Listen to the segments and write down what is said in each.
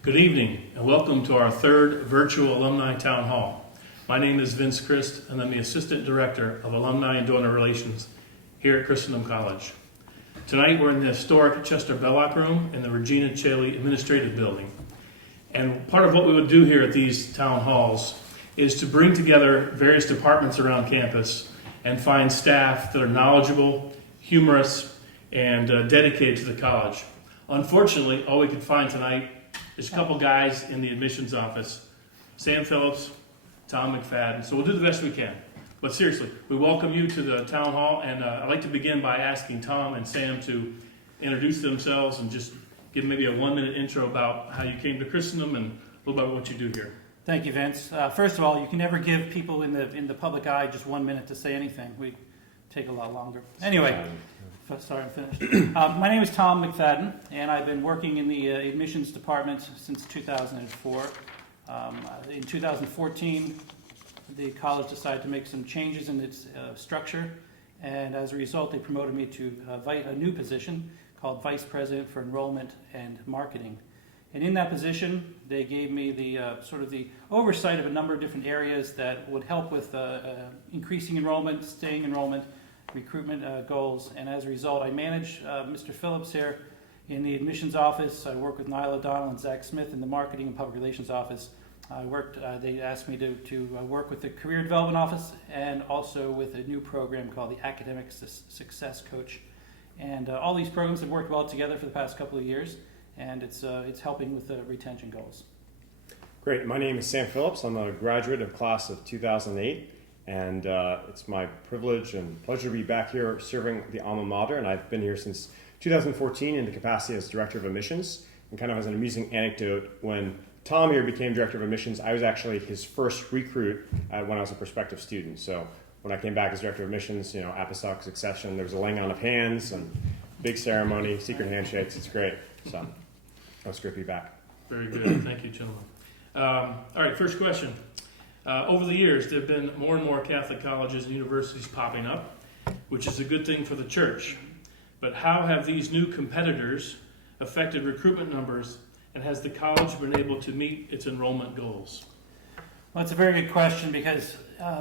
Good evening and welcome to our third virtual Alumni Town Hall. My name is Vince Christ and I'm the Assistant Director of Alumni and Donor Relations here at Christendom College. Tonight we're in the historic Chester Belloc Room in the Regina Chaley Administrative Building. And part of what we would do here at these town halls is to bring together various departments around campus and find staff that are knowledgeable, humorous, and dedicated to the college. Unfortunately, all we could find tonight is a couple guys in the admissions office, Sam Phillips, Tom McFadden. So we'll do the best we can. But seriously, we welcome you to the town hall, and I'd like to begin by asking Tom and Sam to introduce themselves and just give maybe a 1-minute intro about how you came to Christendom and a little about what you do here. Thank you, Vince. First of all, you can never give people in the public eye just 1 minute to say anything. We take a lot longer. Anyway, sorry, I'm finished. My name is Tom McFadden, and I've been working in the admissions department since 2004. In 2014, the college decided to make some changes in its structure, and as a result, they promoted me to a new position called Vice President for Enrollment and Marketing. And in that position, they gave me the sort of the oversight of a number of different areas that would help with increasing enrollment, staying enrollment, recruitment goals. And as a result, I manage Mr. Phillips here in the admissions office. I work with Niall O'Donnell and Zach Smith in the marketing and public relations office. They asked me to work with the career development office and also with a new program called the Academic Success Coach. And all these programs have worked well together for the past couple of years, and it's helping with the retention goals. Great. My name is Sam Phillips. I'm a graduate of class of 2008, and it's my privilege and pleasure to be back here serving the alma mater, and I've been here since 2014 in the capacity as Director of Admissions. And kind of as an amusing anecdote, when Tom here became Director of Admissions, I was actually his first recruit when I was a prospective student. So when I came back as Director of Admissions, apostolic succession, there was a laying on of hands and big ceremony, secret handshakes. It's great. So it's great to be back. Very good. Thank you, gentlemen. All right, first question. Over the years, there have been more and more Catholic colleges and universities popping up, which is a good thing for the church. But how have these new competitors affected recruitment numbers, and has the college been able to meet its enrollment goals? Well, it's a very good question because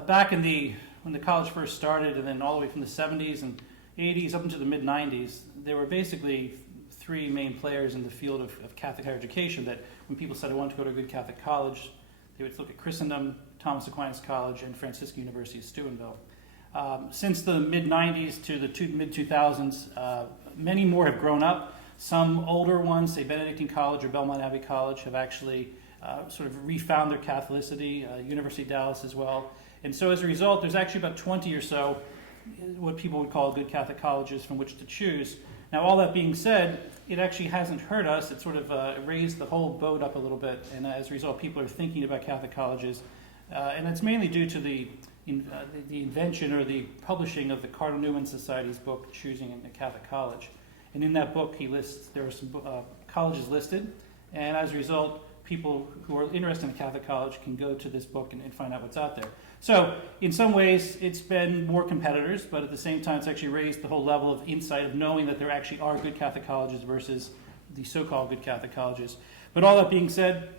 back when the college first started, and then all the way from the 70s and 80s up into the mid-90s, there were basically three main players in the field of Catholic higher education that when people said, I want to go to a good Catholic college, they would look at Christendom, Thomas Aquinas College, and Franciscan University of Steubenville. Since the mid-90s to the mid-2000s, many more have grown up. Some older ones, say Benedictine College or Belmont Abbey College, have actually sort of refound their Catholicity, University of Dallas as well. And so as a result, there's actually about 20 or so what people would call good Catholic colleges from which to choose. Now, all that being said, it actually hasn't hurt us. It sort of raised the whole boat up a little bit, and as a result, people are thinking about Catholic colleges. And it's mainly due to the invention or the publishing of the Cardinal Newman Society's book, Choosing a Catholic College. And in that book, there are some colleges listed, and as a result, people who are interested in a Catholic college can go to this book and find out what's out there. So, in some ways, it's been more competitors, but at the same time, it's actually raised the whole level of insight of knowing that there actually are good Catholic colleges versus the so-called good Catholic colleges. But all that being said,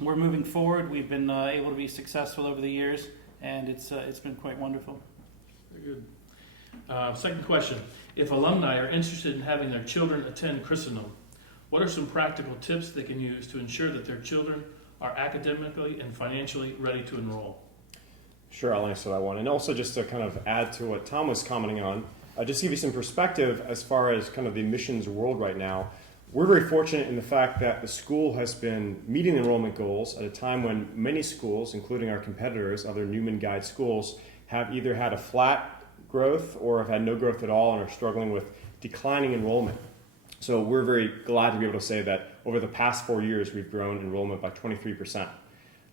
we're moving forward. We've been able to be successful over the years, and it's been quite wonderful. Very good. Second question. If alumni are interested in having their children attend Christendom, what are some practical tips they can use to ensure that their children are academically and financially ready to enroll? Sure, I'll answer that one. And also just to kind of add to what Tom was commenting on, just to give you some perspective as far as kind of the admissions world right now, we're very fortunate in the fact that the school has been meeting enrollment goals at a time when many schools, including our competitors, other Newman Guide schools, have either had a flat growth or have had no growth at all and are struggling with declining enrollment. So we're very glad to be able to say that over the past 4 years, we've grown enrollment by 23%.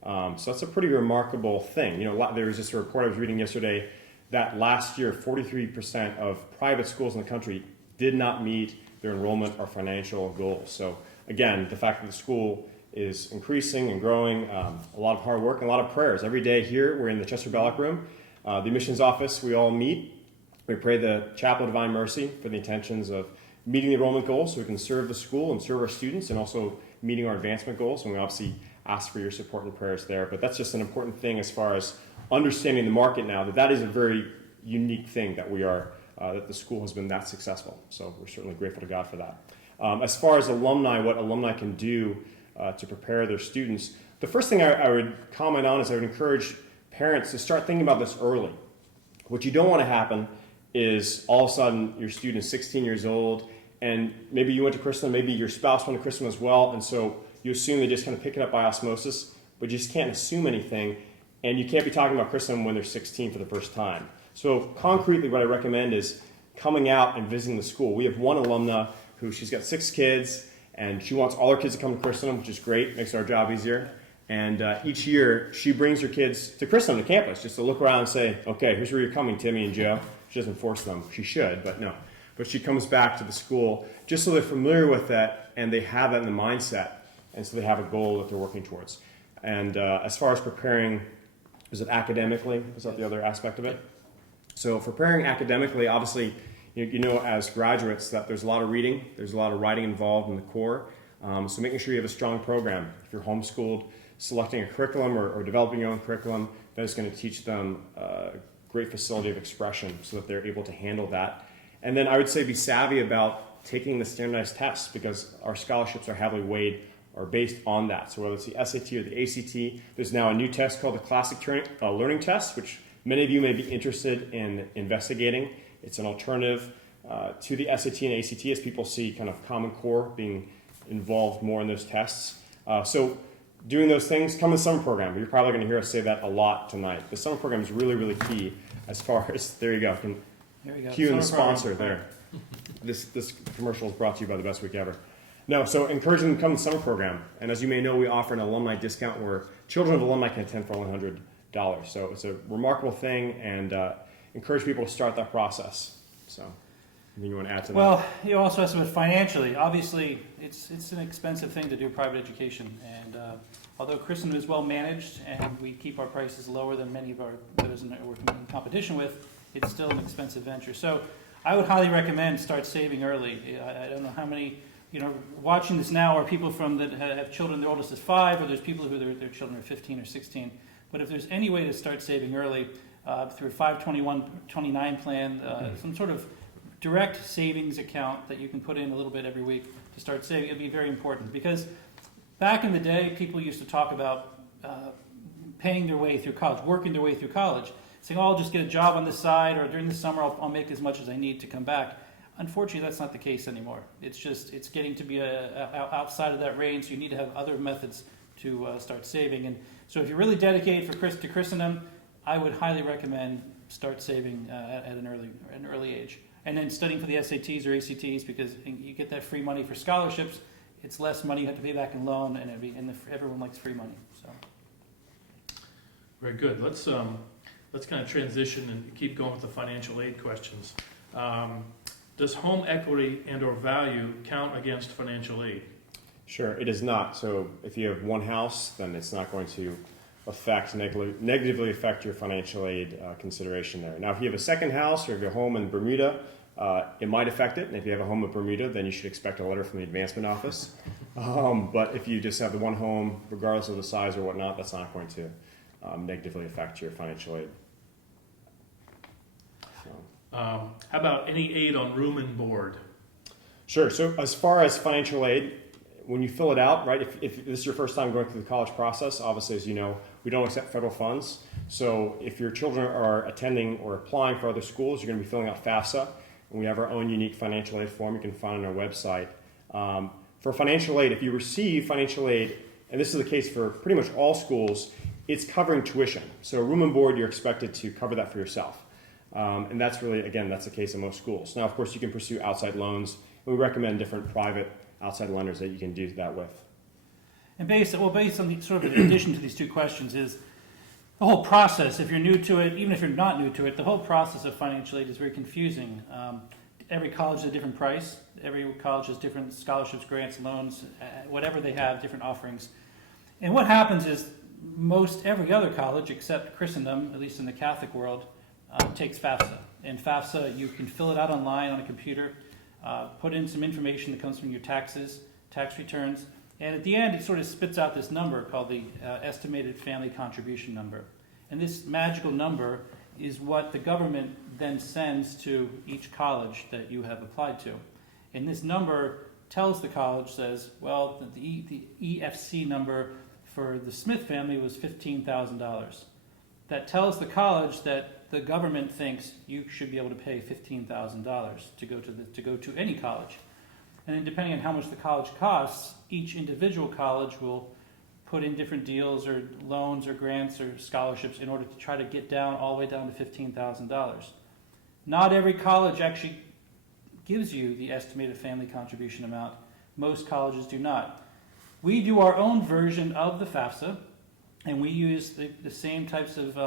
So that's a pretty remarkable thing. There was just a report I was reading yesterday that last year, 43% of private schools in the country did not meet their enrollment or financial goals. So again, the fact that the school is increasing and growing, a lot of hard work and a lot of prayers. Every day here, we're in the Chester Belloc Room. The admissions office, we all meet. We pray the Chapel of Divine Mercy for the intentions of meeting the enrollment goals so we can serve the school and serve our students, and also meeting our advancement goals. And we obviously ask for your support and prayers there. But that's just an important thing as far as understanding the market now, that is a very unique thing that we are, that the school has been that successful. So we're certainly grateful to God for that. As far as alumni, what alumni can do to prepare their students, the first thing I would comment on is I would encourage parents to start thinking about this early. What you don't want to happen is all of a sudden your student is 16 years old, and maybe you went to Christendom, maybe your spouse went to Christendom as well, and so you assume they just kind of pick it up by osmosis, but you just can't assume anything, and you can't be talking about Christendom when they're 16 for the first time. So concretely, what I recommend is coming out and visiting the school. We have one alumna who, she's got 6 kids, and she wants all her kids to come to Christendom, which is great, makes our job easier. And each year, she brings her kids to Christendom, to campus, just to look around and say, okay, here's where you're coming, Timmy and Joe. She doesn't force them. She should, but no. But she comes back to the school just so they're familiar with that, and they have that in the mindset, and so they have a goal that they're working towards. And as far as preparing, is it academically? Is that the other aspect of it? So for preparing academically, obviously, you know as graduates that there's a lot of reading, there's a lot of writing involved in the core. So making sure you have a strong program. If you're homeschooled, selecting a curriculum or developing your own curriculum that is going to teach them a great facility of expression so that they're able to handle that. And then I would say be savvy about taking the standardized tests, because our scholarships are heavily weighed or based on that. So whether it's the SAT or the ACT, there's now a new test called the Classic Learning Test, which many of you may be interested in investigating. It's an alternative to the SAT and ACT, as people see kind of Common Core being involved more in those tests. So doing those things, come to the summer program. You're probably going to hear us say that a lot tonight. The summer program is really, really key as far as, there you go. There we go. Cue in the Summer sponsor program. there. This commercial is brought to you by the Best Week Ever. No, so encouraging them to come to the summer program. And as you may know, we offer an alumni discount where children of alumni can attend for only $100. So it's a remarkable thing, and encourage people to start that process. So anything you want to add to that? Well, you also asked about financially. Obviously, it's an expensive thing to do private education, and although Christendom is well managed and we keep our prices lower than many of our others that we're in competition with, it's still an expensive venture. So I would highly recommend start saving early. I don't know how many, watching this now are people that have children, their oldest is 5, or there's people who their children are 15 or 16. But if there's any way to start saving early through a 521-29 plan, some sort of direct savings account that you can put in a little bit every week to start saving, it'd be very important. Because back in the day, people used to talk about paying their way through college, working their way through college, saying, I'll just get a job on the side, or during the summer I'll make as much as I need to come back. Unfortunately, that's not the case anymore. It's getting to be outside of that range, so you need to have other methods to start saving. And so if you're really dedicated to Christendom, I would highly recommend start saving at an early age. And then studying for the SATs or ACTs, because you get that free money for scholarships. It's less money you have to pay back in loan, and everyone likes free money. So Very good. Let's kind of transition and keep going with the financial aid questions. Does home equity and/or value count against financial aid? Sure, it is not. So if you have one house, then it's not going to negatively affect your financial aid consideration there. Now, if you have a second house or if you have a home in Bermuda, it might affect it. And if you have a home in Bermuda, then you should expect a letter from the advancement office. But if you just have the one home, regardless of the size or whatnot, that's not going to negatively affect your financial aid. So. How about any aid on room and board? Sure. So as far as financial aid, when you fill it out, right, if this is your first time going through the college process, obviously, as you know, we don't accept federal funds. So if your children are attending or applying for other schools, you're going to be filling out FAFSA. And we have our own unique financial aid form you can find on our website. For financial aid, if you receive financial aid, and this is the case for pretty much all schools, it's covering tuition. So room and board, you're expected to cover that for yourself. And that's really, again, that's the case in most schools. Now, of course, you can pursue outside loans. We recommend different private outside lenders that you can do that with. And based on the sort of in addition to these two questions is the whole process. If you're new to it, even if you're not new to it, the whole process of financial aid is very confusing. Every college has a different price. Every college has different scholarships, grants, loans, whatever they have, different offerings. And what happens is every other college except Christendom, at least in the Catholic world, takes FAFSA. And FAFSA, you can fill it out online on a computer. put in some information that comes from your taxes, tax returns, and at the end it sort of spits out this number called the estimated family contribution number. And this magical number is what the government then sends to each college that you have applied to. And this number tells the college, says, well, the EFC number for the Smith family was $15,000. That tells the college that the government thinks you should be able to pay $15,000 to go to any college. And then depending on how much the college costs, each individual college will put in different deals or loans or grants or scholarships in order to try to get down all the way down to $15,000. Not every college actually gives you the estimated family contribution amount. Most colleges do not. We do our own version of the FAFSA, and we use the same types of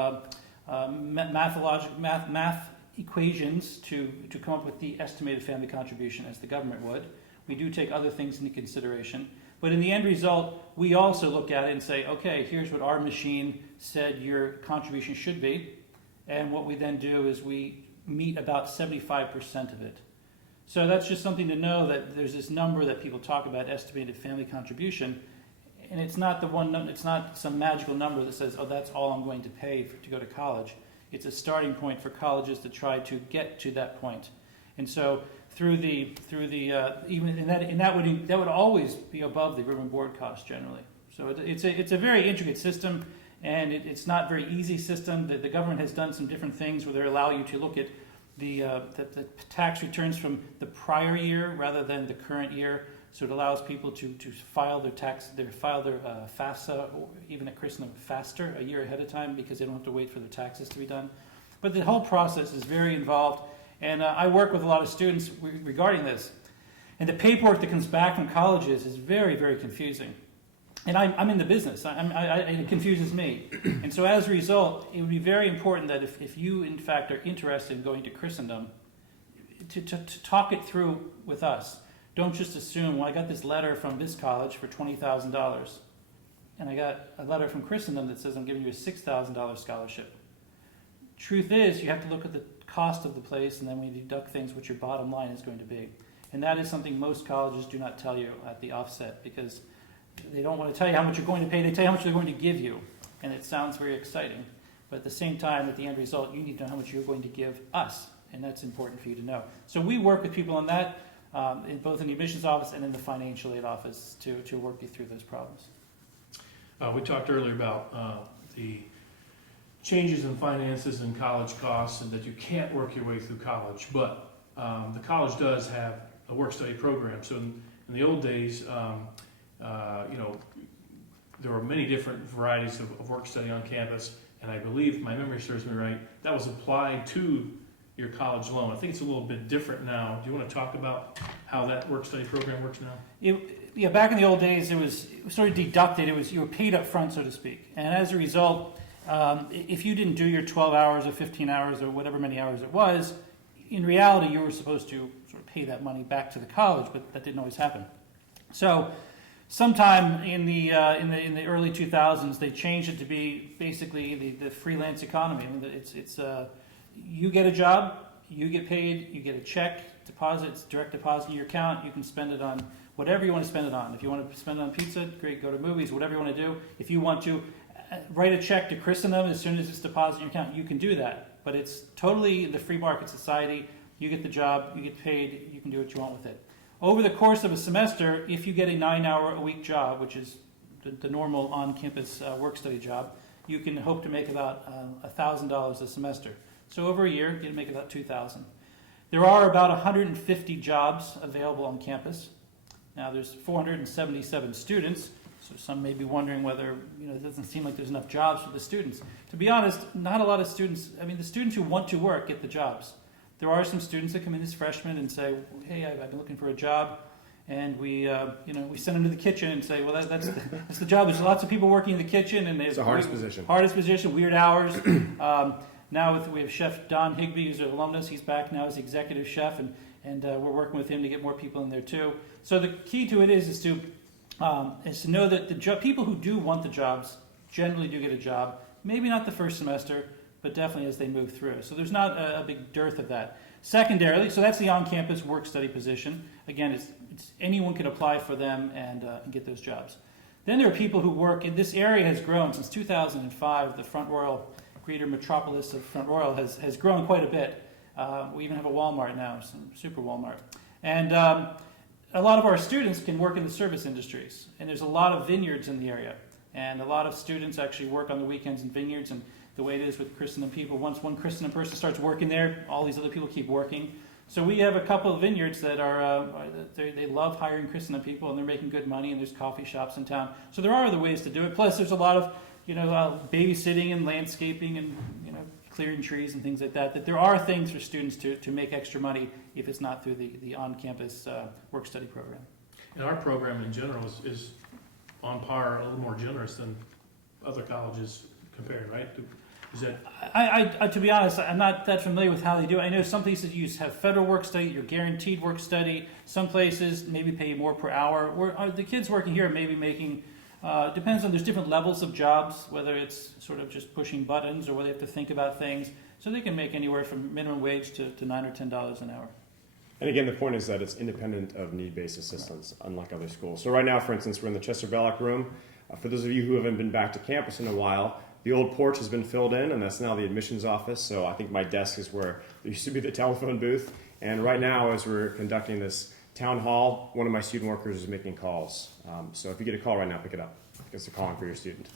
math equations to come up with the estimated family contribution as the government would. We do take other things into consideration. But in the end result, we also look at it and say, okay, here's what our machine said your contribution should be. And what we then do is we meet about 75% of it. So that's just something to know, that there's this number that people talk about, estimated family contribution. And it's not it's not some magical number that says, oh, that's all I'm going to pay to go to college. It's a starting point for colleges to try to get to that point. And so that would always be above the room and board cost generally. So it's a very intricate system, and it's not a very easy system. The government has done some different things where they allow you to look at the tax returns from the prior year rather than the current year. So it allows people to file their FAFSA, or even at Christendom faster, a year ahead of time, because they don't have to wait for their taxes to be done. But the whole process is very involved. And I work with a lot of students regarding this. And the paperwork that comes back from colleges is very, very confusing. And I'm in the business. It confuses me. And so as a result, it would be very important that if you, in fact, are interested in going to Christendom, to talk it through with us. Don't just assume, well, I got this letter from this college for $20,000. And I got a letter from Christendom that says I'm giving you a $6,000 scholarship. Truth is, you have to look at the cost of the place, and then we deduct things what your bottom line is going to be. And that is something most colleges do not tell you at the offset, because they don't want to tell you how much you're going to pay. They tell you how much they're going to give you. And it sounds very exciting. But at the same time, at the end result, you need to know how much you're going to give us. And that's important for you to know. So we work with people on that, both in the admissions office and in the financial aid office, to work you through those problems. We talked earlier about the changes in finances and college costs, and that you can't work your way through college. But the college does have a work-study program. So in the old days, there were many different varieties of work study on campus, and I believe, if my memory serves me right, that was applied to your college loan. I think it's a little bit different now. Do you want to talk about how that work study program works now? Back in the old days, it was sort of deducted. You were paid up front, so to speak. And as a result, if you didn't do your 12 hours or 15 hours or whatever many hours it was, in reality, you were supposed to sort of pay that money back to the college, but that didn't always happen. So sometime in the early 2000s, they changed it to be basically the freelance economy. I mean, it's you get a job, you get paid, you get a check, it's direct deposit in your account. You can spend it on whatever you want to spend it on. If you want to spend it on pizza, great, go to movies, whatever you want to do. If you want to write a check to Christendom as soon as it's deposited in your account, you can do that. But it's totally the free market society. You get the job, you get paid, you can do what you want with it. Over the course of a semester, if you get a 9-hour-a-week job, which is the normal on-campus work-study job, you can hope to make about $1,000 a semester. So over a year, you can make about $2,000. There are about 150 jobs available on campus. Now, there's 477 students, so some may be wondering whether, it doesn't seem like there's enough jobs for the students. To be honest, not a lot of students, the students who want to work get the jobs. There are some students that come in as freshmen and say, hey, I've been looking for a job, and we send them to the kitchen and say, well, that's the job. There's lots of people working in the kitchen, and it's the hardest position. Hardest position, weird hours. Now we have Chef Don Higby, who's an alumnus. He's back now as the executive chef, and we're working with him to get more people in there too. So the key to it is to know that the people who do want the jobs generally do get a job. Maybe not the first semester, but definitely as they move through. So there's not a big dearth of that. Secondarily, so that's the on-campus work-study position. Again, it's anyone can apply for them and get those jobs. Then there are people who work, and this area has grown since 2005. The Front Royal, greater metropolis of Front Royal has grown quite a bit. We even have a Walmart now, some super Walmart. And a lot of our students can work in the service industries, and there's a lot of vineyards in the area. And a lot of students actually work on the weekends in vineyards, and the way it is with Christendom people, once one Christendom person starts working there, all these other people keep working. So we have a couple of vineyards that are, they love hiring Christendom people, and they're making good money, and there's coffee shops in town. So there are other ways to do it. Plus there's a lot of, babysitting and landscaping and, clearing trees and things like that, that there are things for students to make extra money if it's not through the on-campus work-study program. And our program in general is on par, a little more generous than other colleges compared, right? Is that? I to be honest, I'm not that familiar with how they do it. I know some places you have federal work study, you're guaranteed work study. Some places maybe pay you more per hour. The kids working here may be making, depends on, there's different levels of jobs, whether it's sort of just pushing buttons or whether they have to think about things. So they can make anywhere from minimum wage to $9 or $10 an hour. And again, the point is that it's independent of need-based assistance, unlike other schools. So right now, for instance, we're in the Chester Belloc room. For those of you who haven't been back to campus in a while, the old porch has been filled in, and that's now the admissions office. So I think my desk is where there used to be the telephone booth. And right now, as we're conducting this town hall, one of my student workers is making calls. So if you get a call right now, pick it up. It's a calling for your student.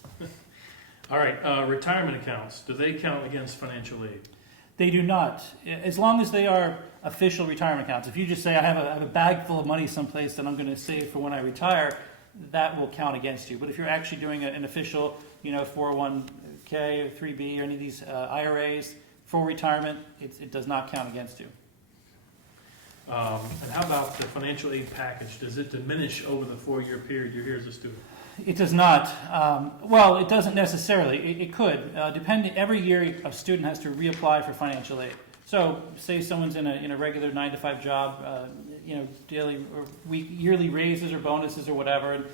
All right, retirement accounts, do they count against financial aid? They do not, as long as they are official retirement accounts. If you just say, I have a bag full of money someplace that I'm going to save for when I retire, that will count against you. But if you're actually doing an official, 401k or 3B or any of these IRAs for retirement, it does not count against you. And how about the financial aid package? Does it diminish over the 4-year period you're here as a student? It does not. Well, it doesn't necessarily. It could. Depending, every year a student has to reapply for financial aid. So, say someone's in a regular 9-to-5 job, daily or yearly raises or bonuses or whatever, and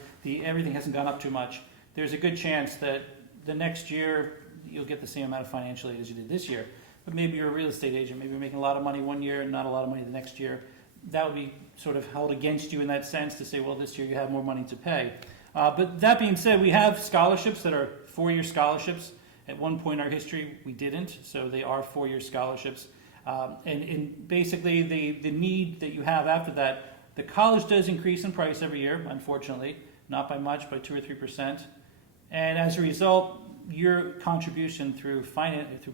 everything hasn't gone up too much. There's a good chance that the next year you'll get the same amount of financial aid as you did this year. But maybe you're a real estate agent. Maybe you're making a lot of money one year and not a lot of money the next year. That would be sort of held against you in that sense to say, well, this year you have more money to pay. But that being said, we have scholarships that are 4-year scholarships. At one point in our history, we didn't, so they are 4-year scholarships. And basically, the need that you have after that, the college does increase in price every year, unfortunately, not by much, by 2 or 3%. And as a result, your contribution through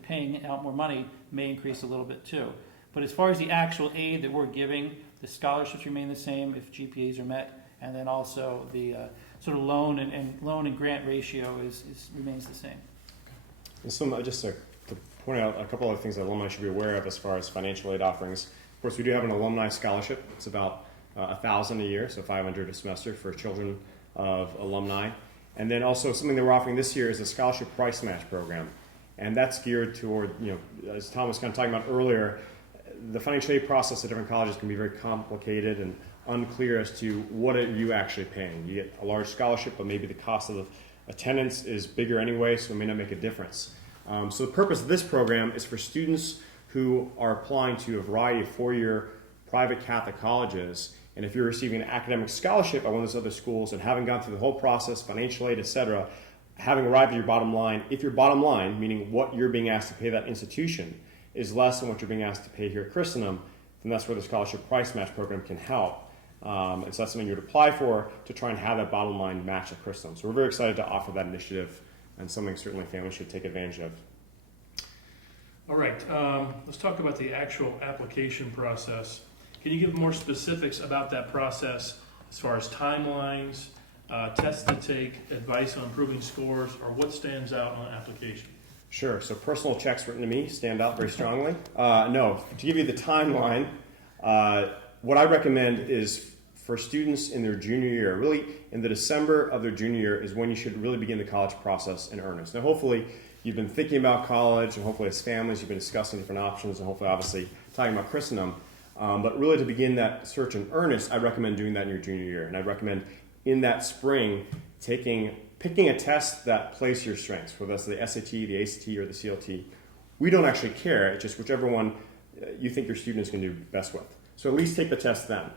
paying out more money may increase a little bit too. But as far as the actual aid that we're giving, the scholarships remain the same if GPAs are met, and then also the sort of loan and grant ratio remains the same. And so just to point out a couple of things that alumni should be aware of as far as financial aid offerings. Of course, we do have an alumni scholarship. It's about $1,000 a year, so $500 a semester for children of alumni. And then also something that we're offering this year is a scholarship price match program. And that's geared toward, as Tom was kind of talking about earlier, the financial aid process at different colleges can be very complicated and unclear as to what are you actually paying. You get a large scholarship, but maybe the cost of the attendance is bigger anyway, so it may not make a difference. So the purpose of this program is for students who are applying to a variety of 4-year private Catholic colleges. And if you're receiving an academic scholarship at one of those other schools and having gone through the whole process, financial aid, etc., having arrived at your bottom line, if your bottom line, meaning what you're being asked to pay that institution, is less than what you're being asked to pay here at Christendom, then that's where the scholarship price match program can help. And so that's something you'd apply for to try and have that bottom line match at Christendom. So we're very excited to offer that initiative and something certainly families should take advantage of. All right, let's talk about the actual application process. Can you give more specifics about that process as far as timelines, tests to take, advice on improving scores, or what stands out on an application? Sure. So personal checks written to me stand out very strongly. No, to give you the timeline, what I recommend is for students in their junior year, really in the December of their junior year is when you should really begin the college process in earnest. Now, hopefully, you've been thinking about college, and hopefully as families, you've been discussing different options, and hopefully, obviously, talking about Christendom. But really to begin that search in earnest, I recommend doing that in your junior year. And I recommend in that spring picking a test that plays to your strengths, whether that's the SAT, the ACT, or the CLT. We don't actually care. It's just whichever one you think your student is going to do best with. So at least take the test then.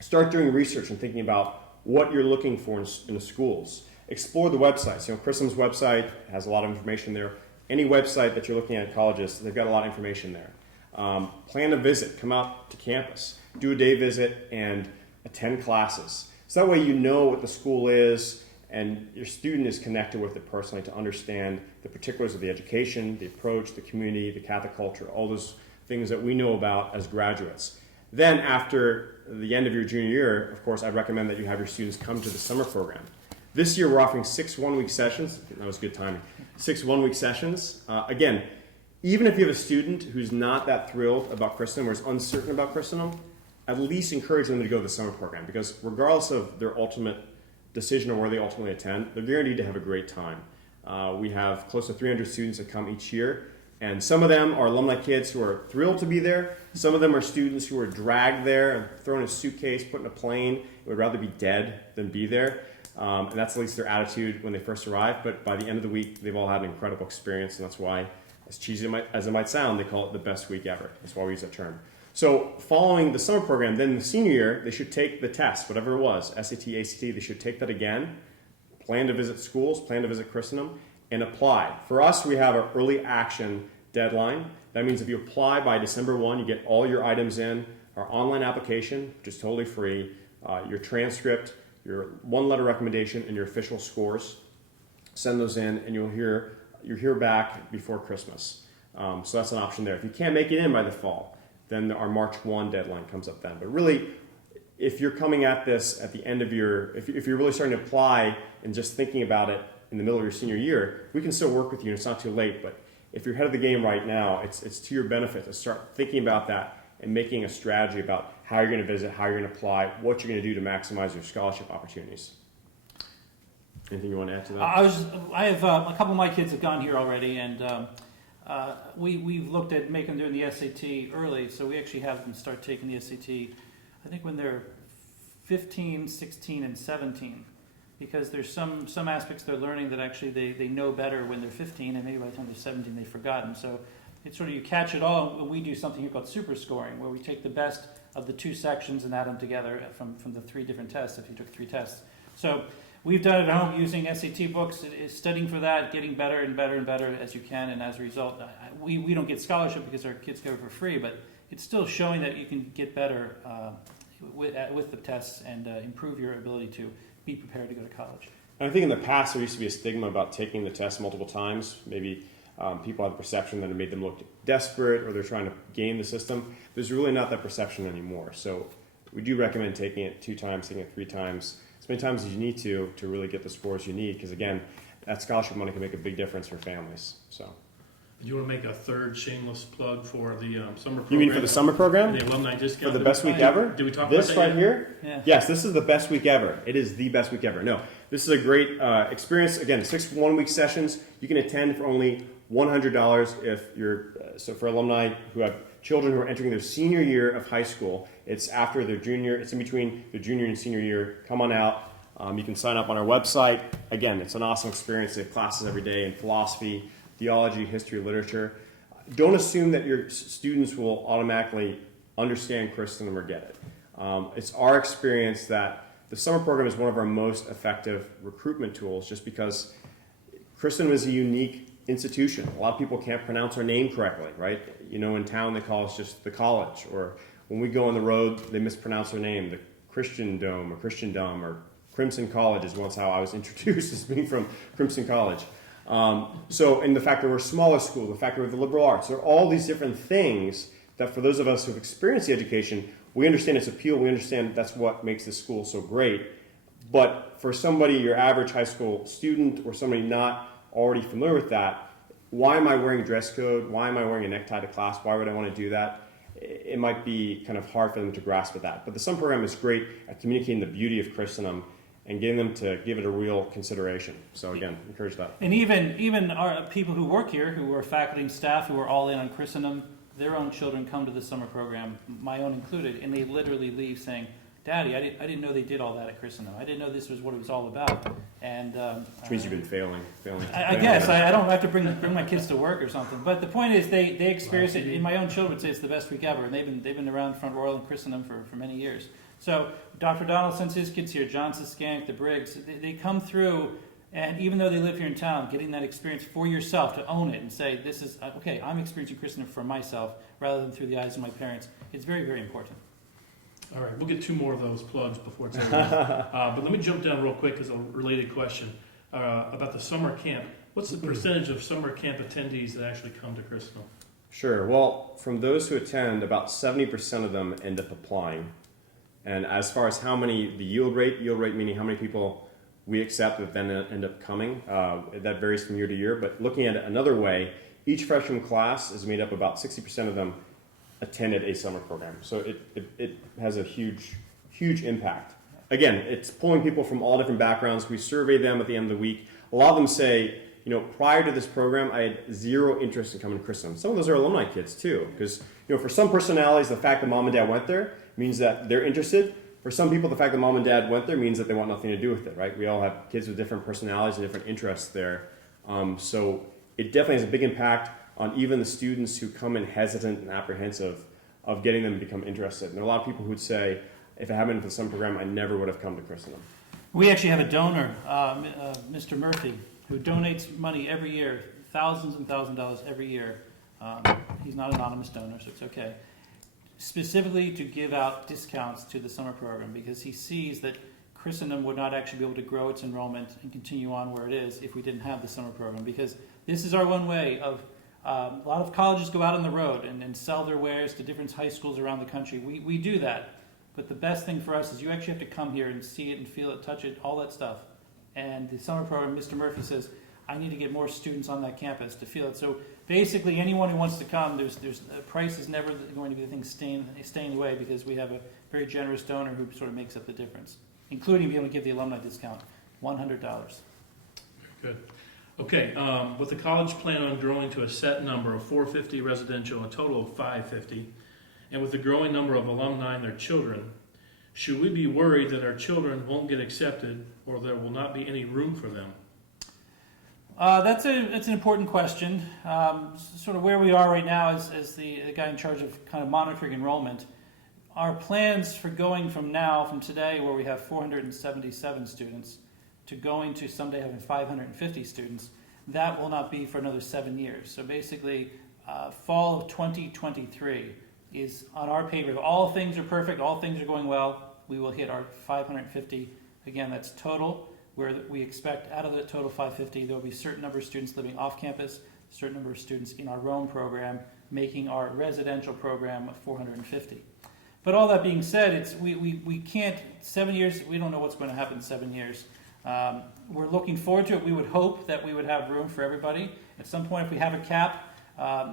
Start doing research and thinking about what you're looking for in the schools. Explore the websites. Christendom's website has a lot of information there. Any website that you're looking at colleges, they've got a lot of information there. Plan a visit. Come out to campus. Do a day visit and attend classes. So that way you know what the school is and your student is connected with it personally to understand the particulars of the education, the approach, the community, the Catholic culture, all those things that we know about as graduates. Then after the end of your junior year, of course, I'd recommend that you have your students come to the summer program. This year we're offering 6 one-week sessions. That was good timing. 6 one-week sessions. Again, even if you have a student who's not that thrilled about Christendom or is uncertain about Christendom, at least encourage them to go to the summer program, because regardless of their ultimate decision on where they ultimately attend, they're guaranteed to have a great time. We have close to 300 students that come each year, and some of them are alumni kids who are thrilled to be there. Some of them are students who are dragged there and thrown in a suitcase, put in a plane, and would rather be dead than be there. And that's at least their attitude when they first arrive. But by the end of the week, they've all had an incredible experience, and that's why, as cheesy as it might sound, they call it the best week ever. That's why we use that term. So following the summer program, then the senior year, they should take the test, whatever it was, SAT, ACT, they should take that again, plan to visit schools, plan to visit Christendom, and apply. For us, we have our early action deadline. That means if you apply by December 1, you get all your items in, our online application, which is totally free, your transcript, your one-letter recommendation, and your official scores. Send those in, and you'll hear back before Christmas. So that's an option there. If you can't make it in by the fall, then our March 1 deadline comes up then. But really, if you're coming at this at the end of if you're really starting to apply and just thinking about it in the middle of your senior year, we can still work with you, and it's not too late. But if you're ahead of the game right now, it's to your benefit to start thinking about that and making a strategy about how you're going to visit, how you're going to apply, what you're going to do to maximize your scholarship opportunities. Anything you want to add to that? I have a couple of my kids have gone here already, and we've looked at making them do the SAT early, so we actually have them start taking the SAT, I think when they're 15, 16, and 17, because there's some aspects they're learning that actually they know better when they're 15, and maybe by the time they're 17 they've forgotten. So it's sort of you catch it all. We do something here called super scoring, where we take the best of the 2 sections and add them together from the 3 different tests, if you took 3 tests. So we've done it at home using SAT books, studying for that, getting better and better and better as you can, and as a result, we don't get scholarship because our kids go for free, but it's still showing that you can get better with the tests and improve your ability to be prepared to go to college. And I think in the past there used to be a stigma about taking the test multiple times. Maybe people have the perception that it made them look desperate or they're trying to game the system. There's really not that perception anymore. So we do recommend taking it 2 times, taking it 3 times, as many times as you need to really get the scores you need. Because again, that scholarship money can make a big difference for families. So. Do you want to make a third shameless plug for the summer program? You mean for the summer program? The alumni discount? For the best week ever? Did we talk this about that right yet? here? Yeah. Yes, this is the best week ever. It is the best week ever. No, this is a great experience. Again, 6 one-week sessions. You can attend for only $100 if you're, so for alumni who have children who are entering their senior year of high school. It's after their junior, it's in between their junior and senior year. Come on out. You can sign up on our website. Again, it's an awesome experience. They have classes every day in philosophy, theology, history, literature. Don't assume that your students will automatically understand Christendom or get it. It's our experience that the summer program is one of our most effective recruitment tools just because Christendom is a unique institution. A lot of people can't pronounce our name correctly, right? You know, in town they call us just the college, or when we go on the road they mispronounce our name, the Christendom or Crimson College is once how I was introduced as being from Crimson College. So, and the fact that we're a smaller school, the fact that we're the liberal arts, there are all these different things that for those of us who've experienced the education, we understand its appeal, we understand that's what makes this school so great. But for somebody, your average high school student, or somebody not already familiar with that, why am I wearing a dress code? Why am I wearing a necktie to class? Why would I want to do that? It might be kind of hard for them to grasp at that. But the summer program is great at communicating the beauty of Christendom and getting them to give it a real consideration. So again, encourage that. And even our people who work here, who are faculty and staff, who are all in on Christendom, their own children come to the summer program, my own included, and they literally leave saying, Daddy, I didn't know they did all that at Christendom. I didn't know this was what it was all about. And Which means you've been failing. I guess I don't have to bring my kids to work or something. But the point is, they experience it. In my own children would say it's the best week ever, and they've been around Front Royal and Christendom for many years. So Dr. Donald sends his kids here, John Siskank, the Briggs. They come through, and even though they live here in town, getting that experience for yourself to own it and say, this is okay. I'm experiencing Christendom for myself rather than through the eyes of my parents. It's very, very important. All right, we'll get 2 more of those plugs before it's over. But let me jump down real quick as a related question about the summer camp. What's the percentage of summer camp attendees that actually come to Christendom? Sure. Well, from those who attend, about 70% of them end up applying. And as far as how many, the yield rate meaning how many people we accept that then end up coming, that varies from year to year. But looking at it another way, each freshman class is made up about 60% of them attended a summer program. So it has a huge impact. Again, it's pulling people from all different backgrounds. We survey them at the end of the week. A lot of them say, prior to this program, I had zero interest in coming to Christendom. Some of those are alumni kids too, because for some personalities, the fact that mom and dad went there means that they're interested. For some people, the fact that mom and dad went there means that they want nothing to do with it, right? We all have kids with different personalities and different interests there. So it definitely has a big impact on even the students who come in hesitant and apprehensive of getting them to become interested. And there are a lot of people who would say, if it hadn't been for the summer program, I never would have come to Christendom. We actually have a donor, Mr. Murphy, who donates money every year, thousands and thousands of dollars every year. He's not an anonymous donor, so it's okay. Specifically to give out discounts to the summer program because he sees that Christendom would not actually be able to grow its enrollment and continue on where it is if we didn't have the summer program. Because this is our one way of a lot of colleges go out on the road and sell their wares to different high schools around the country. We do that. But the best thing for us is you actually have to come here and see it and feel it, touch it, all that stuff. And the summer program, Mr. Murphy says, I need to get more students on that campus to feel it. So basically, anyone who wants to come, there's price is never going to be the thing staying away because we have a very generous donor who sort of makes up the difference, including being able to give the alumni discount, $100. Good. Okay, with the college plan on growing to a set number of 450 residential, a total of 550, and with the growing number of alumni and their children, should we be worried that our children won't get accepted or there will not be any room for them? That's an important question. Sort of where we are right now as the guy in charge of kind of monitoring enrollment. Our plans for going from today, where we have 477 students, to going to someday having 550 students, that will not be for another 7 years. So basically, fall of 2023 is on our paper. If all things are perfect, all things are going well, we will hit our 550. Again, that's total, where we expect out of the total 550, there will be a certain number of students living off campus, a certain number of students in our own program, making our residential program 450. But all that being said, we can't, 7 years, we don't know what's going to happen in 7 years. We're looking forward to it. We would hope that we would have room for everybody. At some point, if we have a cap,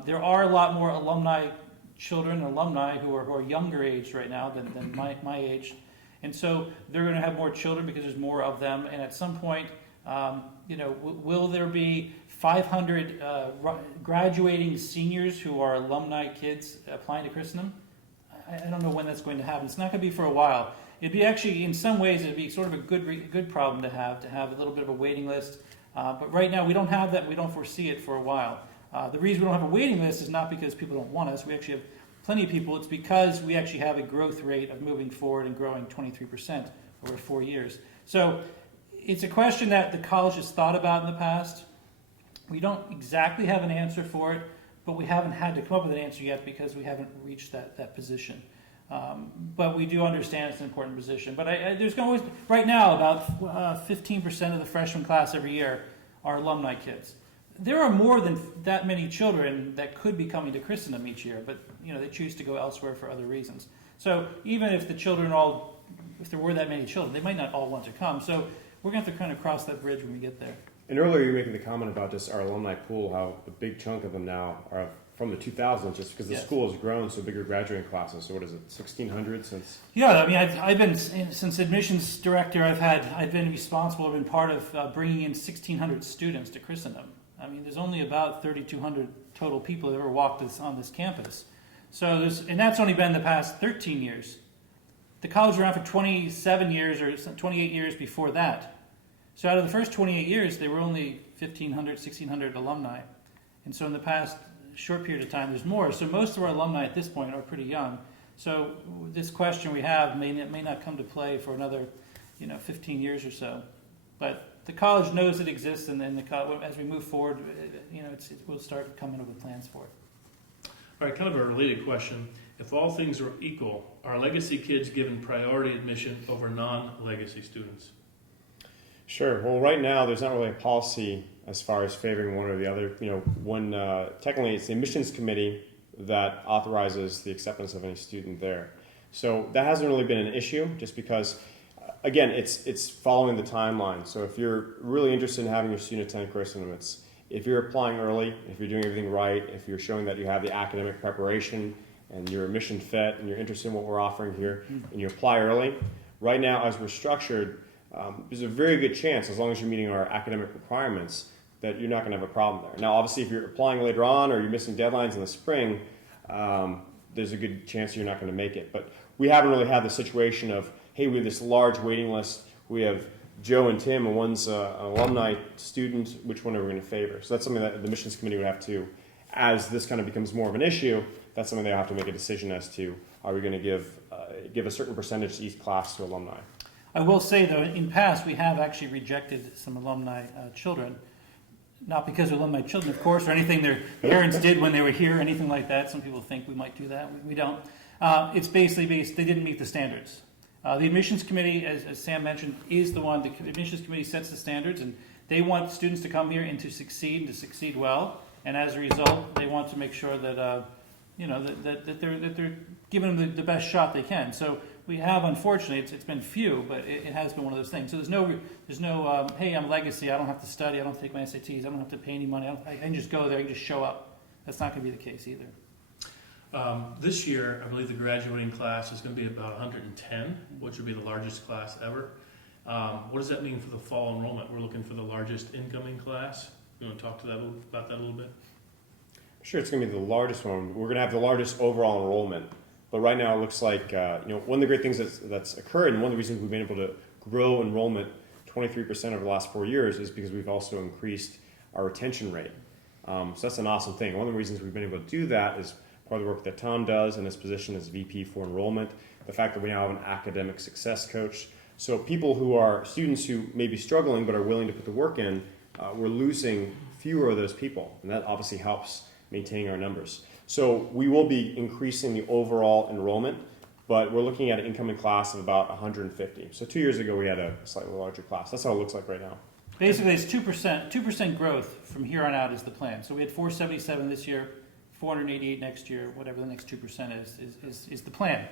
there are a lot more alumni children and alumni who are younger age right now than my age. And so they're going to have more children because there's more of them. And at some point, will there be 500 graduating seniors who are alumni kids applying to Christendom? I don't know when that's going to happen. It's not going to be for a while. It'd be actually, in some ways, it'd be sort of a good problem to have a little bit of a waiting list. But right now, we don't have that. We don't foresee it for a while. The reason we don't have a waiting list is not because people don't want us. We actually have plenty of people. It's because we actually have a growth rate of moving forward and growing 23% over 4 years. So it's a question that the college has thought about in the past. We don't exactly have an answer for it, but we haven't had to come up with an answer yet because we haven't reached that position. But we do understand it's an important position. But there's always, right now, about 15% of the freshman class every year are alumni kids. There are more than that many children that could be coming to Christendom each year, but they choose to go elsewhere for other reasons. So even if the children if there were that many children, they might not all want to come. So we're going to have to kind of cross that bridge when we get there. And earlier you were making the comment about just our alumni pool, how a big chunk of them now are from the 2000s, just because the school has grown, so bigger graduating classes. So what is it, 1,600 since? Yeah, I mean, I've been, since admissions director, I've been responsible, I've been part of bringing in 1,600 students to Christendom. I mean, there's only about 3,200 total people that ever walked on this campus. So and that's only been the past 13 years. the college was around for 27 years or 28 years before that. So out of the first 28 years, there were only 1,500, 1,600 alumni. And so in the past short period of time, there's more. So most of our alumni at this point are pretty young. So this question we have may not come to play for another 15 years or so. But the college knows it exists, and then as we move forward, we'll start coming up with plans for it. All right, kind of a related question. If all things are equal, are legacy kids given priority admission over non-legacy students? Sure. Well, right now there's not really a policy as far as favoring one or the other. Technically it's the admissions committee that authorizes the acceptance of any student there. So that hasn't really been an issue, just because, again, it's following the timeline. So if you're really interested in having your student attend Christendom, if you're applying early, if you're doing everything right, if you're showing that you have the academic preparation and you're admission fit and you're interested in what we're offering here, and you apply early, right now as we're structured, there's a very good chance, as long as you're meeting our academic requirements, that you're not going to have a problem there. Now, obviously, if you're applying later on or you're missing deadlines in the spring, there's a good chance you're not going to make it. But we haven't really had the situation of, hey, we have this large waiting list. We have Joe and Tim, and one's an alumni student. Which one are we going to favor? So that's something that the admissions committee would have to, as this kind of becomes more of an issue, that's something they have to make a decision as to, are we going to give a certain percentage to each class to alumni? I will say, though, in past, we have actually rejected some alumni children. Not because they're alumni children, of course, or anything their parents did when they were here, anything like that. Some people think we might do that. We don't. It's basically based, they didn't meet the standards. The admissions committee, as Sam mentioned, is the one. The admissions committee sets the standards, and they want students to come here and to succeed well. And as a result, they want to make sure that that they're giving them the best shot they can. So we have, unfortunately, it's been few, but it has been one of those things. So there's no hey, I'm legacy, I don't have to study, I don't take my SATs, I don't have to pay any money, I can just go there, I can just show up. That's not going to be the case either. This year, I believe the graduating class is going to be about 110, which would be the largest class ever. What does that mean for the fall enrollment? We're looking for the largest incoming class. You want to talk about that a little bit? Sure, it's going to be the largest one. We're going to have the largest overall enrollment. But right now it looks like, one of the great things that's occurred, and one of the reasons we've been able to grow enrollment 23% over the last 4 years, is because we've also increased our retention rate. So that's an awesome thing. One of the reasons we've been able to do that is part of the work that Tom does in his position as VP for enrollment, the fact that we now have an academic success coach. So people who are students who may be struggling but are willing to put the work in, we're losing fewer of those people, and that obviously helps maintaining our numbers. So we will be increasing the overall enrollment, but we're looking at an incoming class of about 150. So 2 years ago we had a slightly larger class. That's how it looks like right now. Basically, it's 2% growth from here on out is the plan. So we had 477 this year, 488 next year, whatever the next 2% is the plan.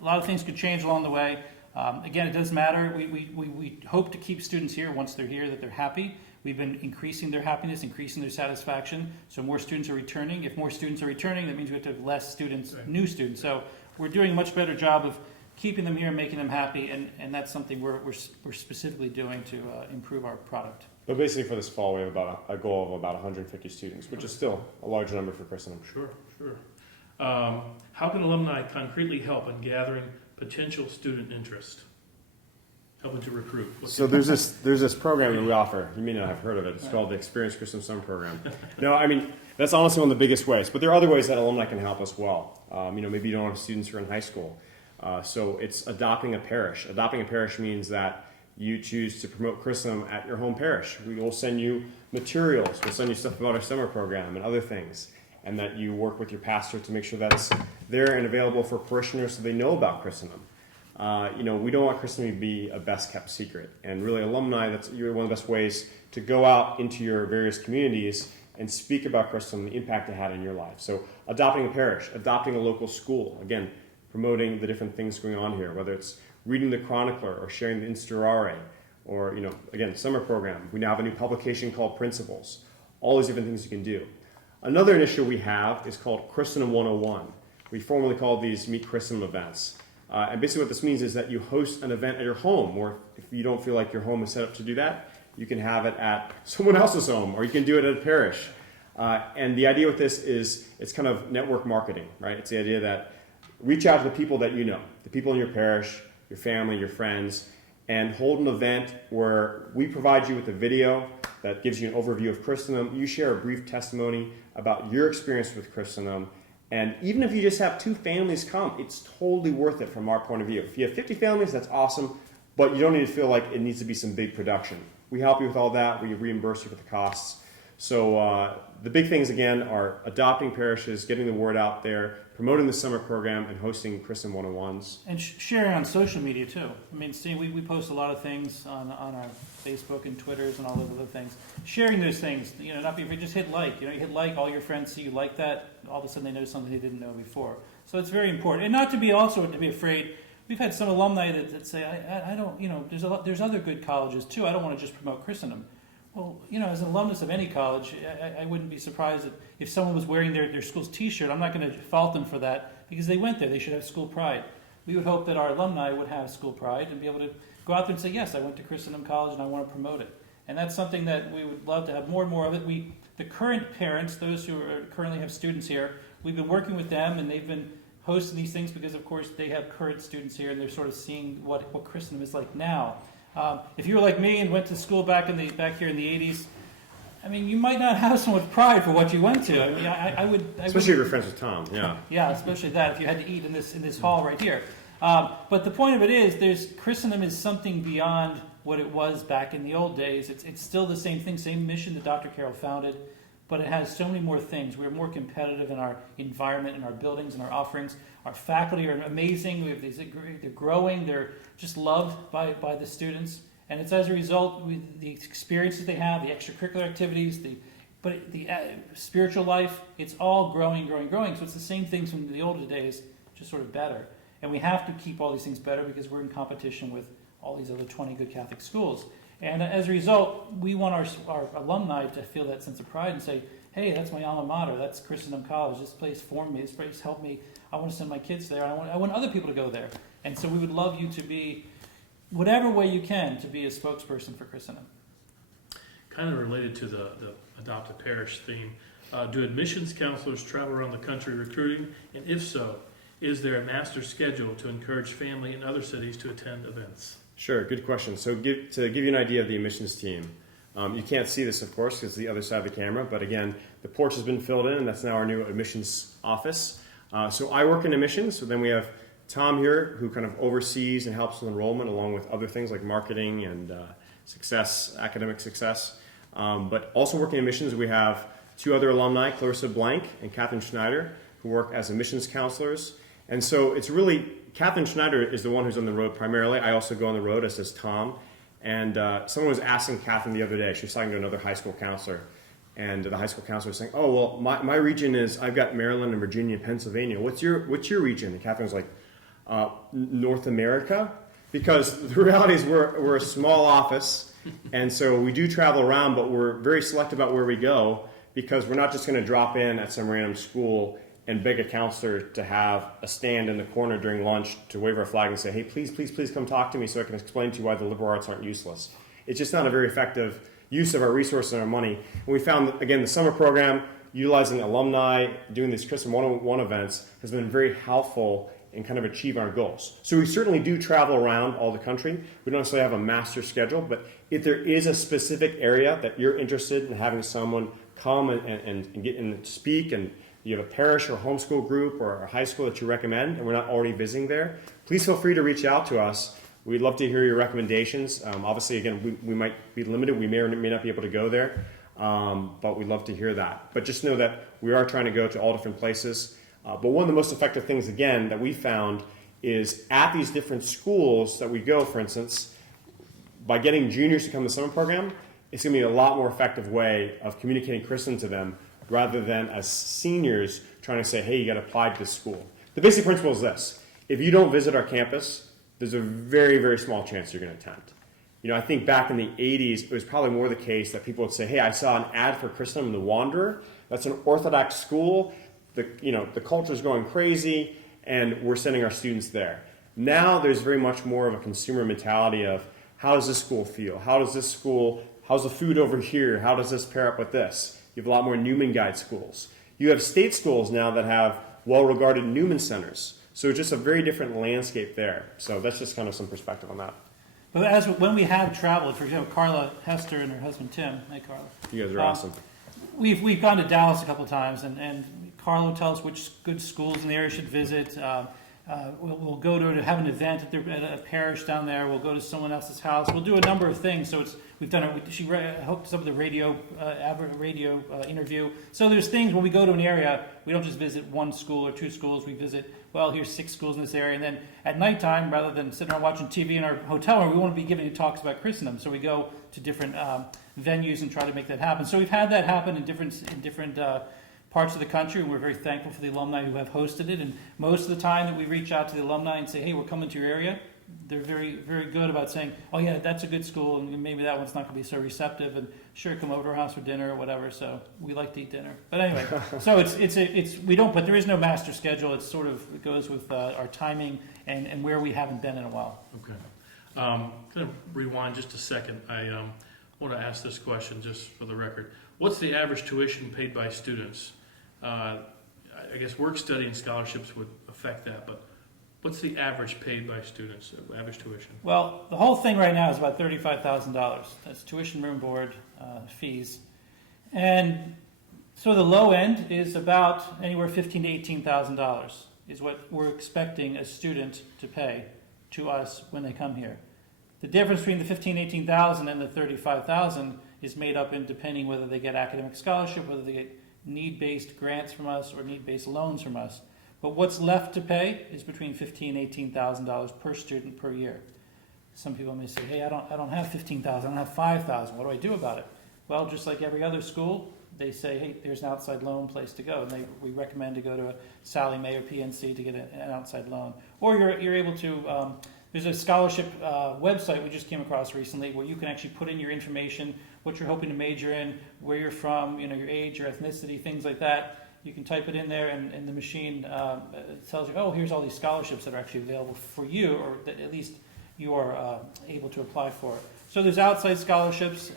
A lot of things could change along the way. Again, it doesn't matter. We hope to keep students here once they're here, that they're happy. We've been increasing their happiness, increasing their satisfaction, so more students are returning. If more students are returning, that means we have to have less students, right. New students. So we're doing a much better job of keeping them here and making them happy, and that's something we're specifically doing to improve our product. But basically for this fall, we have about a goal of about 150 students, which is still a large number for Christendom. Sure. How can alumni concretely help in gathering potential student interest? Helping to recruit. So there's this program that we offer. You may not have heard of it. It's called the Experience Christendom Summer Program. No, I mean, that's honestly one of the biggest ways. But there are other ways that alumni can help as well. Maybe you don't have students who are in high school. So it's adopting a parish. Adopting a parish means that you choose to promote Christendom at your home parish. We will send you materials. We'll send you stuff about our summer program and other things. And that you work with your pastor to make sure that's there and available for parishioners so they know about Christendom. We don't want Christendom to be a best-kept secret. And really, alumni, that's one of the best ways to go out into your various communities and speak about Christendom, the impact it had in your life. So adopting a parish, adopting a local school, again, promoting the different things going on here, whether it's reading the Chronicler or sharing the Instaurare, or, again, summer program. We now have a new publication called Principles. All these different things you can do. Another initiative we have is called Christendom 101. We formerly called these Meet Christendom events. And basically what this means is that you host an event at your home, or if you don't feel like your home is set up to do that, you can have it at someone else's home, or you can do it at a parish. And the idea with this is it's kind of network marketing, right? It's the idea that reach out to the people that you know, the people in your parish, your family, your friends, and hold an event where we provide you with a video that gives you an overview of Christendom. You share a brief testimony about your experience with Christendom. And even if you just have 2 families come, it's totally worth it from our point of view. If you have 50 families, that's awesome, but you don't need to feel like it needs to be some big production. We help you with all that. We reimburse you for the costs. So the big things, again, are adopting parishes, getting the word out there, promoting the summer program, and hosting Christendom 101s. And sharing on social media, too. I mean, see, we post a lot of things on our Facebook and Twitters and all those other things. Sharing those things, not be afraid, just hit like. You hit like, all your friends see you like that, all of a sudden they know something they didn't know before. So it's very important. And not to be afraid. We've had some alumni that say, I don't, there's other good colleges, too. I don't want to just promote Christendom. Well, as an alumnus of any college, I wouldn't be surprised if someone was wearing their school's T-shirt. I'm not going to fault them for that because they went there. They should have school pride. We would hope that our alumni would have school pride and be able to go out there and say, yes, I went to Christendom College and I want to promote it. And that's something that we would love to have more and more of it. The current parents, those who currently have students here, we've been working with them and they've been hosting these things because, of course, they have current students here and they're sort of seeing what Christendom is like now. If you were like me and went to school back here in the 80s, I mean, you might not have so much pride for what you went to. I mean, I would... Especially if you're friends with Tom, yeah. Yeah, especially that, if you had to eat in this hall right here. But the point of it is, Christendom is something beyond what it was back in the old days. It's still the same thing, same mission that Dr. Carroll founded, but it has so many more things. We're more competitive in our environment, in our buildings, and our offerings. Our faculty are amazing. We have they're growing. They're just loved by the students. And it's as a result, the experiences they have, the extracurricular activities, the spiritual life, it's all growing. So it's the same things from the older days, just sort of better. And we have to keep all these things better because we're in competition with all these other 20 good Catholic schools. And as a result, we want our alumni to feel that sense of pride and say, hey, that's my alma mater, that's Christendom College, this place formed me, this place helped me, I want to send my kids there, I want other people to go there. And so we would love you to be, whatever way you can, to be a spokesperson for Christendom. Kind of related to the Adopt a Parish theme, do admissions counselors travel around the country recruiting? And if so, is there a master schedule to encourage family in other cities to attend events? Sure, good question. So to give you an idea of the admissions team, you can't see this, of course, because it's the other side of the camera, but again, the porch has been filled in, and that's now our new admissions office. So I work in admissions, so then we have Tom here, who kind of oversees and helps with enrollment, along with other things like marketing and academic success. But also working in admissions, we have 2 other alumni, Clarissa Blank and Catherine Schneider, who work as admissions counselors. And so it's really, Catherine Schneider is the one who's on the road primarily. I also go on the road, as does Tom. And someone was asking Catherine the other day, she was talking to another high school counselor, and the high school counselor was saying, oh, well, my region is, I've got Maryland and Virginia and Pennsylvania. What's your region? And Catherine was like, North America? Because the reality is we're a small office, and so we do travel around, but we're very selective about where we go, because we're not just going to drop in at some random school and beg a counselor to have a stand in the corner during lunch to wave our flag and say, hey, please come talk to me so I can explain to you why the liberal arts aren't useless. It's just not a very effective use of our resources and our money. And we found that, again, the summer program, utilizing alumni, doing these Christendom 101 events, has been very helpful in kind of achieving our goals. So we certainly do travel around all the country. We don't necessarily have a master schedule, but if there is a specific area that you're interested in having someone come and get and speak, and you have a parish or homeschool group or a high school that you recommend, and we're not already visiting there, please feel free to reach out to us. We'd love to hear your recommendations. Obviously, again, we might be limited. We may or may not be able to go there, but we'd love to hear that. But just know that we are trying to go to all different places. But one of the most effective things, again, that we found is at these different schools that we go, for instance, by getting juniors to come to the summer program, it's going to be a lot more effective way of communicating Christendom to them, rather than as seniors trying to say, hey, you got to apply to this school. The basic principle is this. If you don't visit our campus, there's a very, very small chance you're going to attend. I think back in the 80s, it was probably more the case that people would say, hey, I saw an ad for Christendom in the Wanderer. That's an Orthodox school. The culture's going crazy, and we're sending our students there. Now there's very much more of a consumer mentality of, how does this school feel? How's the food over here? How does this pair up with this? You have a lot more Newman Guide schools. You have state schools now that have well-regarded Newman centers. So just a very different landscape there. So that's just kind of some perspective on that. But when we have traveled, for example, Carla Hester and her husband Tim, hey Carla. You guys are awesome. We've gone to Dallas a couple of times, and Carla will tell us which good schools in the area should visit. We'll go to have an event at a parish down there. We'll go to someone else's house. We'll do a number of things. So we've done it. She hooked us up with a radio interview. So there's things when we go to an area, we don't just visit one school or two schools. We visit, well, here's 6 schools in this area. And then at nighttime, rather than sitting around watching TV in our hotel room, we want to be giving talks about Christendom. So we go to different venues and try to make that happen. So we've had that happen in different parts of the country, and we're very thankful for the alumni who have hosted it. And most of the time that we reach out to the alumni and say, hey, we're coming to your area, they're very, very good about saying, oh yeah, that's a good school, and maybe that one's not going to be so receptive, and sure, come over to our house for dinner or whatever. So we like to eat dinner. But anyway, so but there is no master schedule. It goes with our timing and where we haven't been in a while. Okay. I'm going to rewind just a second. I want to ask this question just for the record. What's the average tuition paid by students? I guess work study and scholarships would affect that, but what's the average paid by students, average tuition? Well, the whole thing right now is about $35,000. That's tuition, room, board, fees. And so the low end is about anywhere $15,000 to $18,000 is what we're expecting a student to pay to us when they come here. The difference between the $15,000, $18,000 and the $35,000 is made up in depending whether they get academic scholarship, whether they get need-based grants from us or need-based loans from us. But what's left to pay is between $15,000 and $18,000 per student per year. Some people may say, hey, I don't have $15,000, I don't have $5,000. What do I do about it? Well, just like every other school, they say, hey, there's an outside loan place to go. And we recommend to go to a Sallie Mae or PNC to get an outside loan. Or you're able to, there's a scholarship website we just came across recently where you can actually put in your information, what you're hoping to major in, where you're from, your age, your ethnicity, things like that. You can type it in there, and the machine tells you, oh, here's all these scholarships that are actually available for you, or that at least you are able to apply for. So there's outside scholarships,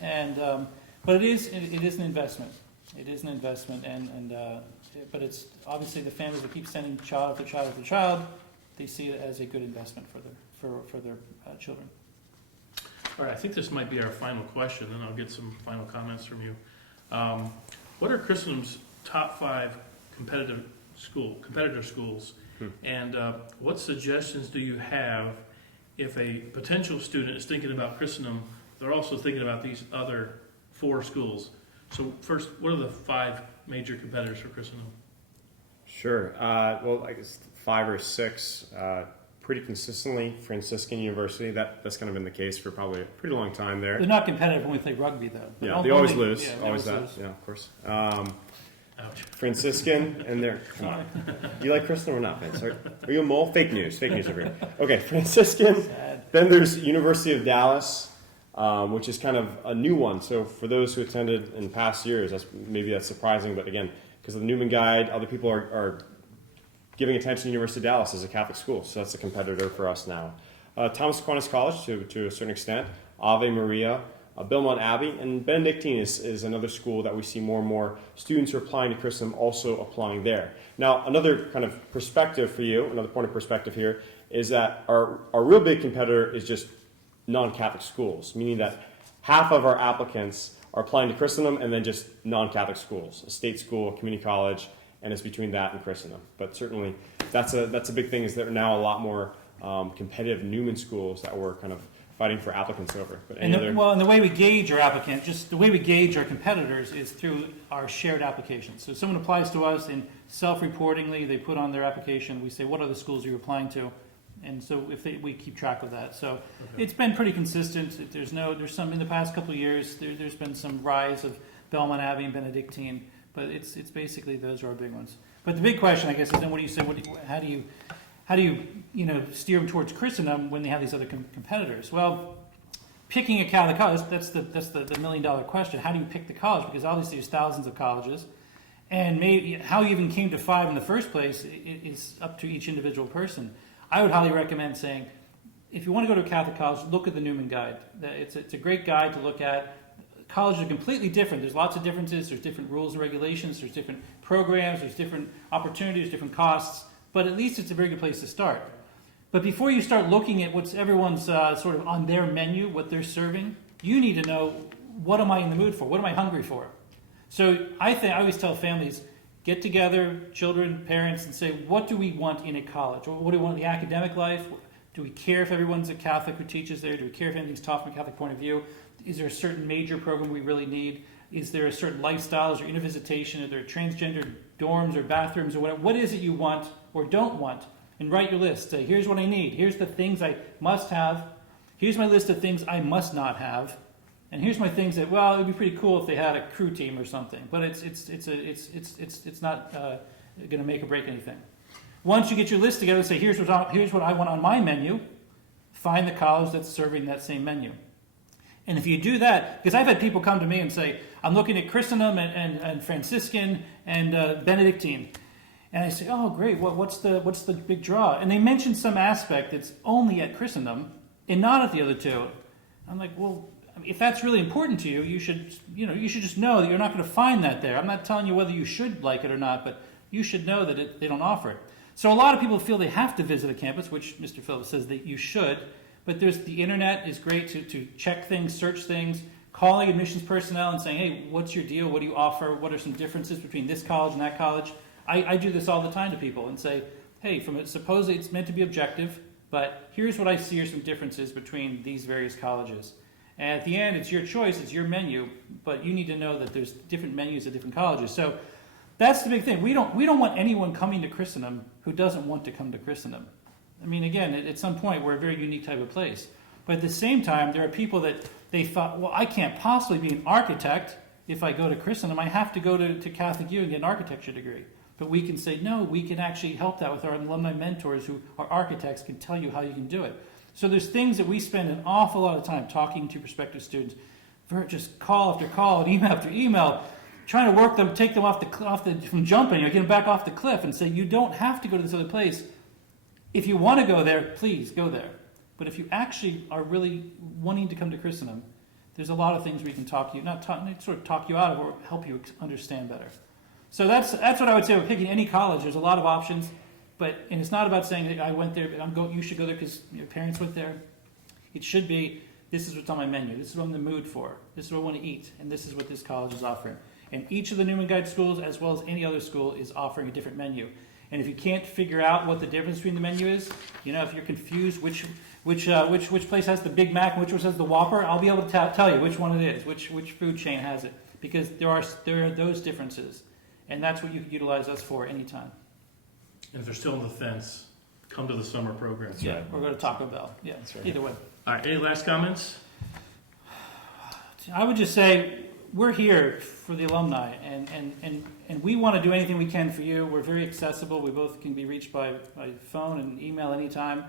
but it is an investment. It is an investment, but it's obviously the families that keep sending child after child after child, they see it as a good investment for their children. All right, I think this might be our final question, and I'll get some final comments from you. What are Christendom's top 5 competitor schools, and what suggestions do you have if a potential student is thinking about Christendom? They're also thinking about these other 4 schools. So first, what are the 5 major competitors for Christendom? Sure. Well, I guess 5 or 6. Pretty consistently, Franciscan University. That's kind of been the case for probably a pretty long time there. They're not competitive when we play rugby, though. Yeah, they always lose. Yeah, always that. lose. Yeah, of course. Ouch. Franciscan, and they're, come on. Do you like Christendom or not, Vince? Are you a mole? Fake news over here. Okay, Franciscan. Sad. Then there's University of Dallas, which is kind of a new one. So for those who attended in past years, that's surprising. But again, because of the Newman Guide, other people are giving attention to University of Dallas as a Catholic school. So that's a competitor for us now. Thomas Aquinas College, to a certain extent. Ave Maria. Belmont Abbey, and Benedictine is another school that we see more and more students who are applying to Christendom also applying there. Now, another kind of perspective for you, another point of perspective here, is that our real big competitor is just non-Catholic schools, meaning that half of our applicants are applying to Christendom and then just non-Catholic schools, a state school, a community college, and it's between that and Christendom. But certainly that's a big thing, is that there are now a lot more competitive Newman schools that we're kind of fighting for applicants over. But And the way we gauge our applicant, just the way we gauge our competitors is through our shared applications. So if someone applies to us and self-reportingly they put on their application, we say, what are the schools you're applying to? And so we keep track of that. So It's been pretty consistent. There's some in the past couple of years, there's been some rise of Belmont Abbey and Benedictine, but it's basically those are our big ones. But the big question, I guess, is then what do you say? How do you steer them towards Christendom when they have these other competitors? Well, picking a Catholic college, that's the $1 million question. How do you pick the college? Because obviously there's thousands of colleges, and maybe how you even came to 5 in the first place is up to each individual person. I would highly recommend saying, if you want to go to a Catholic college, look at the Newman Guide. It's a great guide to look at. Colleges are completely different. There's lots of differences. There's different rules and regulations. There's different programs. There's different opportunities, different costs. but at least it's a very good place to start. But before you start looking at what's everyone's sort of on their menu, what they're serving, you need to know, what am I in the mood for? What am I hungry for? So I always tell families, get together, children, parents, and say, what do we want in a college? What do we want in the academic life? Do we care if everyone's a Catholic who teaches there? Do we care if anything's taught from a Catholic point of view? Is there a certain major program we really need? Is there a certain lifestyles or inner visitation? Are there transgender dorms or bathrooms or whatever? What is it you want or don't want? And write your list. Say, here's what I need. Here's the things I must have. Here's my list of things I must not have. And here's my things that, well, it would be pretty cool if they had a crew team or something. But it's not going to make or break anything. Once you get your list together, say, here's what I want on my menu. Find the college that's serving that same menu. And if you do that, because I've had people come to me and say, I'm looking at Christendom and Franciscan and Benedictine. And I say, oh, great, what's the big draw? And they mention some aspect that's only at Christendom and not at the other two. I'm like, well, if that's really important to you, you should just know that you're not going to find that there. I'm not telling you whether you should like it or not, but you should know that they don't offer it. So a lot of people feel they have to visit a campus, which Mr. Phillips says that you should, but the internet is great to check things, search things, calling admissions personnel and saying, hey, what's your deal? What do you offer? What are some differences between this college and that college? I do this all the time to people and say, hey, suppose it's meant to be objective, but here's what I see are some differences between these various colleges. And at the end, it's your choice, it's your menu, but you need to know that there's different menus at different colleges. So that's the big thing. We don't want anyone coming to Christendom who doesn't want to come to Christendom. I mean, again, at some point, we're a very unique type of place. But at the same time, there are people that they thought, well, I can't possibly be an architect if I go to Christendom. I have to go to Catholic U and get an architecture degree. But we can say, no, we can actually help that with our alumni mentors who are architects, can tell you how you can do it. So there's things that we spend an awful lot of time talking to prospective students, just call after call and email after email, trying to work them, take them from jumping, or get them back off the cliff and say, you don't have to go to this other place. If you want to go there, please go there. But if you actually are really wanting to come to Christendom, there's a lot of things we can talk you, sort of talk you out of or help you understand better. So that's what I would say with picking any college. There's a lot of options, and it's not about saying that I went there, but you should go there because your parents went there. It should be, this is what's on my menu. This is what I'm in the mood for. This is what I want to eat, and this is what this college is offering. And each of the Newman Guide schools, as well as any other school, is offering a different menu. And if you can't figure out what the difference between the menu is, if you're confused which place has the Big Mac and which one has the Whopper, I'll be able to tell you which one it is, which food chain has it, because there are those differences, and that's what you can utilize us for anytime. And if they're still on the fence, come to the summer program. That's right. Or go to Taco Bell. Yeah, that's right. Either way. All right, any last comments? I would just say we're here for the alumni, and we want to do anything we can for you. We're very accessible. We both can be reached by phone and email anytime.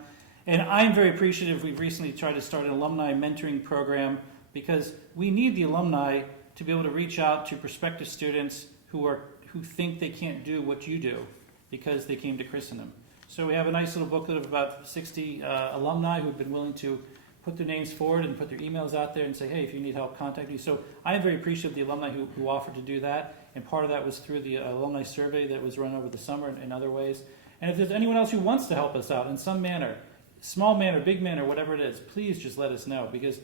And I'm very appreciative. We've recently tried to start an alumni mentoring program because we need the alumni to be able to reach out to prospective students who think they can't do what you do because they came to Christendom. So we have a nice little booklet of about 60 alumni who've been willing to put their names forward and put their emails out there and say, hey, if you need help, contact me. So I am very appreciative of the alumni who offered to do that. And part of that was through the alumni survey that was run over the summer and in other ways. And if there's anyone else who wants to help us out in some manner, small manner, big manner, whatever it is, please just let us know. Because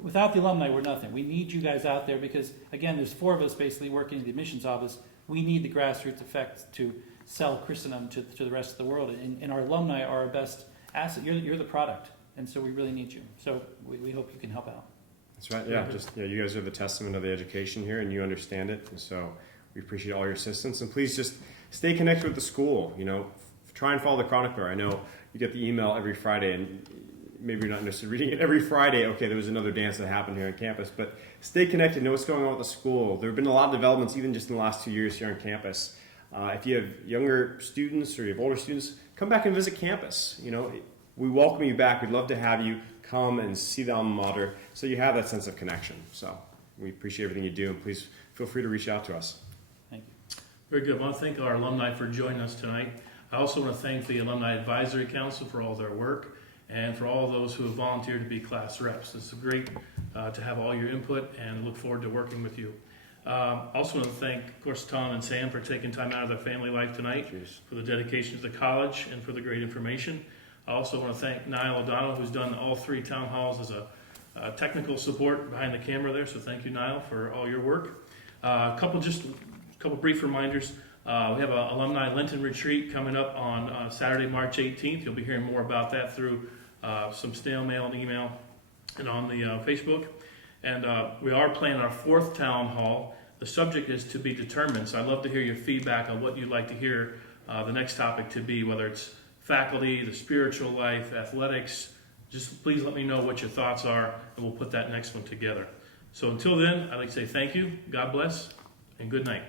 without the alumni, we're nothing. We need you guys out there because, again, there's 4 of us basically working in the admissions office. We need the grassroots effect to sell Christendom to the rest of the world. And our alumni are our best asset. You're the product. And so we really need you. So we hope you can help out. That's right. Yeah, you guys are the testament of the education here, and you understand it. And so we appreciate all your assistance. And please just stay connected with the school. Try and follow the chronicler. I know you get the email every Friday, and maybe you're not necessarily reading it every Friday. Okay, there was another dance that happened here on campus. But stay connected. Know what's going on with the school. There have been a lot of developments, even just in the last 2 years here on campus. If you have younger students or you have older students, come back and visit campus. We welcome you back. We'd love to have you come and see the alma mater so you have that sense of connection. So we appreciate everything you do, and please feel free to reach out to us. Thank you. Very good. I want to thank our alumni for joining us tonight. I also want to thank the Alumni Advisory Council for all their work and for all those who have volunteered to be class reps. It's great to have all your input and look forward to working with you. Also want to thank, of course, Tom and Sam for taking time out of their family life tonight Jeez. for the dedication to the college and for the great information. I also want to thank Niall O'Donnell, who's done all 3 town halls as a technical support behind the camera there. So thank you, Niall, for all your work. A couple brief reminders. We have an alumni Lenten retreat coming up on Saturday, March 18th. You'll be hearing more about that through some snail mail and email and on the Facebook. And we are planning our 4th town hall. The subject is to be determined, so I'd love to hear your feedback on what you'd like to hear the next topic to be, whether it's faculty, the spiritual life, athletics. Just please let me know what your thoughts are, and we'll put that next one together. So until then, I'd like to say thank you, God bless, and good night.